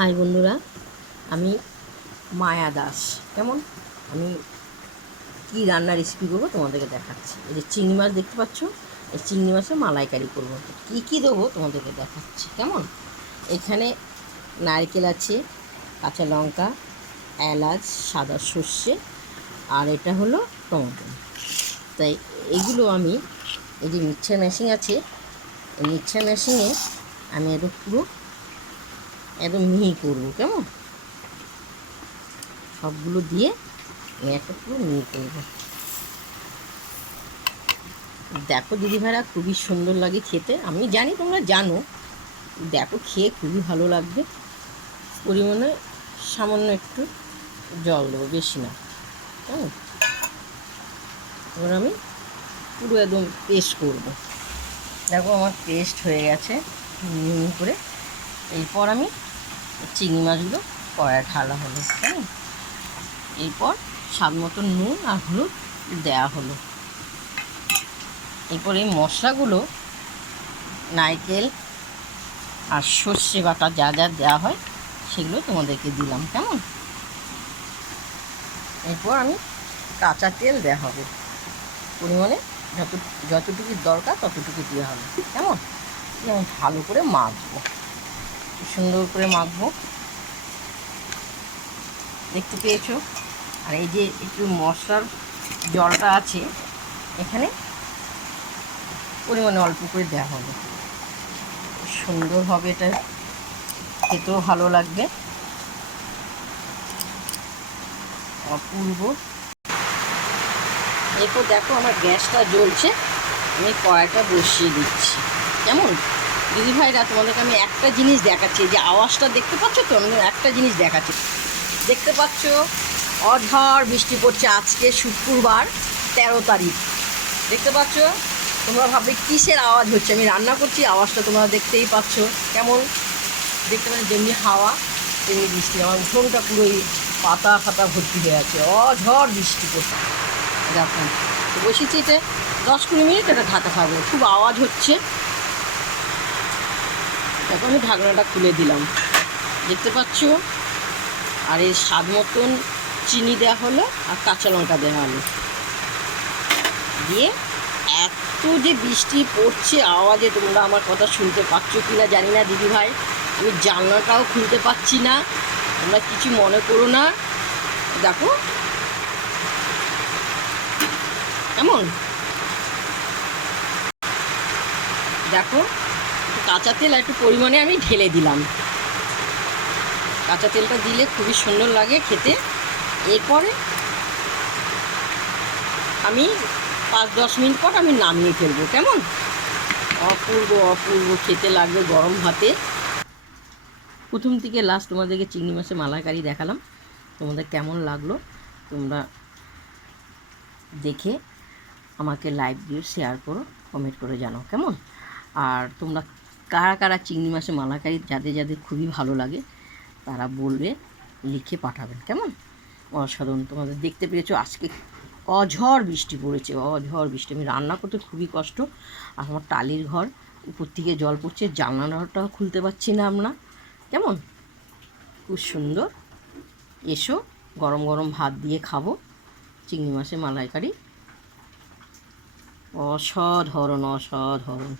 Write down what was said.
High বন্ধুরা, আমি মায়া দাস। কেমন আমি কি রান্নার রেসিপি করবো তোমাদেরকে দেখাচ্ছি। এই যে চিংড়ি মাছ দেখতে পাচ্ছ, এই চিংড়ি মাছের মালাইকারি করবো। কী কী দেবো তোমাদেরকে দেখাচ্ছি। কেমন এখানে নারকেল আছে, কাঁচা লঙ্কা, এলাচ, সাদা সর্ষে, আর এটা হলো টমেটো। তাই এগুলো আমি এই যে মিক্সচার মেশিন আছে, এই মিক্সচার মেশিনে আমি একদম মিহি করবো। কেমন সবগুলো দিয়ে আমি একটা পুরো মিহি করবো। দেখো দিদিভাইরা, খুবই সুন্দর লাগে খেতে। আমি জানি তোমরা জানো, দেখো খেয়ে খুবই ভালো লাগবে। পরিমাণে সামান্য একটু জল দেবো, বেশি না। কেমন এবার আমি পুরো একদম পেস্ট করবো। দেখো আমার পেস্ট হয়ে গেছে মিহি করে। এরপর আমি চিংড়ি মাছগুলো কড়ায় ঢালা হলো। কেমন এরপর স্বাদ মতো নুন আর হলুদ দেওয়া হলো। এরপর এই মশলাগুলো নারকেল আর সর্ষে বাটা যা যা দেওয়া হয় সেগুলো তোমাদেরকে দিলাম। কেমন এরপর আমি কাঁচা তেল দেওয়া হবে পরিমাণে, যতটুকু দরকার ততটুকু দেওয়া হবে। কেমন আমি ভালো করে মাখবো, সুন্দর করে মাখবো। দেখতে পেয়েছো? আর এই যে একটু মশলার জলটা আছে এখানে পরিমাণে অল্প করে দেওয়া হবে। সুন্দর হবে, এটা খেতেও ভালো লাগবে, অপূর্ব। এরপর দেখো আমার গ্যাসটা জ্বলছে, আমি কড়াইটা বসিয়ে দিচ্ছি। কেমন দিদিভাইরা, তোমাদেরকে আমি একটা জিনিস দেখাচ্ছি। যে আওয়াজটা দেখতে পাচ্ছ তো, আমি একটা জিনিস দেখাচ্ছি। দেখতে পাচ্ছ অঝড় বৃষ্টি পড়ছে। আজকে শুক্রবার 13 তারিখ। দেখতে পাচ্ছ? তোমরা ভাববে কিসের আওয়াজ হচ্ছে। আমি রান্না করছি, আওয়াজটা তোমরা দেখতেই পাচ্ছ। কেমন দেখতে পাচ্ছ, যেমনি হাওয়া তেমনি বৃষ্টি। আমার উঠোনটা পুরোই পাতা ফাতা ভর্তি হয়ে আছে, অঝড় বৃষ্টি পড়ছে। দেখুন বসেছি, এটা 10-20 মিনিট এটা ঢাকা থাকবে। খুব আওয়াজ হচ্ছে। এখন আমি ঢাকনাটা খুলে দিলাম, দেখতে পাচ্ছ। আর এর স্বাদ মতন চিনি দেওয়া হলো আর কাঁচা লঙ্কা দেওয়া হলো দিয়ে। এত যে বৃষ্টি পড়ছে, আওয়াজে তোমরা আমার কথা শুনতে পাচ্ছ কি না জানি না দিদিভাই। আমি জানলাটাও খুলতে পাচ্ছি না, তোমরা কিছু মনে করো না। দেখো কেমন, দেখো কাঁচা তেল একটু পরিমাণে আমি ঢেলে দিলাম। কাঁচা তেলটা দিলে খুবই সুন্দর লাগে খেতে। এরপরে আমি 5-10 মিনিট পর আমি নামিয়ে ফেলবো। কেমন অপূর্ব অপূর্ব খেতে লাগবে গরম ভাতে। প্রথম থেকে লাস্ট তোমাদেরকে চিংড়ি মাছের মালাইকারি দেখালাম। তোমাদের কেমন লাগলো তোমরা দেখে আমাকে লাইক দিয়ে শেয়ার করো, কমেন্ট করে জানাও। কেমন আর তোমরা কারা কারা চিংড়ি মাছের মালাইকারি যাদের যাদের খুবই ভালো লাগে তারা বলবে, লিখে পাঠাবেন। কেমন অসাধারণ। তোমাদের দেখতে পেয়েছো আজকে অঝড় বৃষ্টি পড়েছে, অঝড় বৃষ্টি। আমি রান্না করতে খুবই কষ্ট। আর আমার টালির ঘর, উপর থেকে জল পড়ছে, জানলাটাও খুলতে পারছি না আমরা। কেমন খুব সুন্দর। এসো, গরম গরম ভাত দিয়ে খাবো চিংড়ি মাছের মালাইকারি। অসাধারণ অসাধারণ।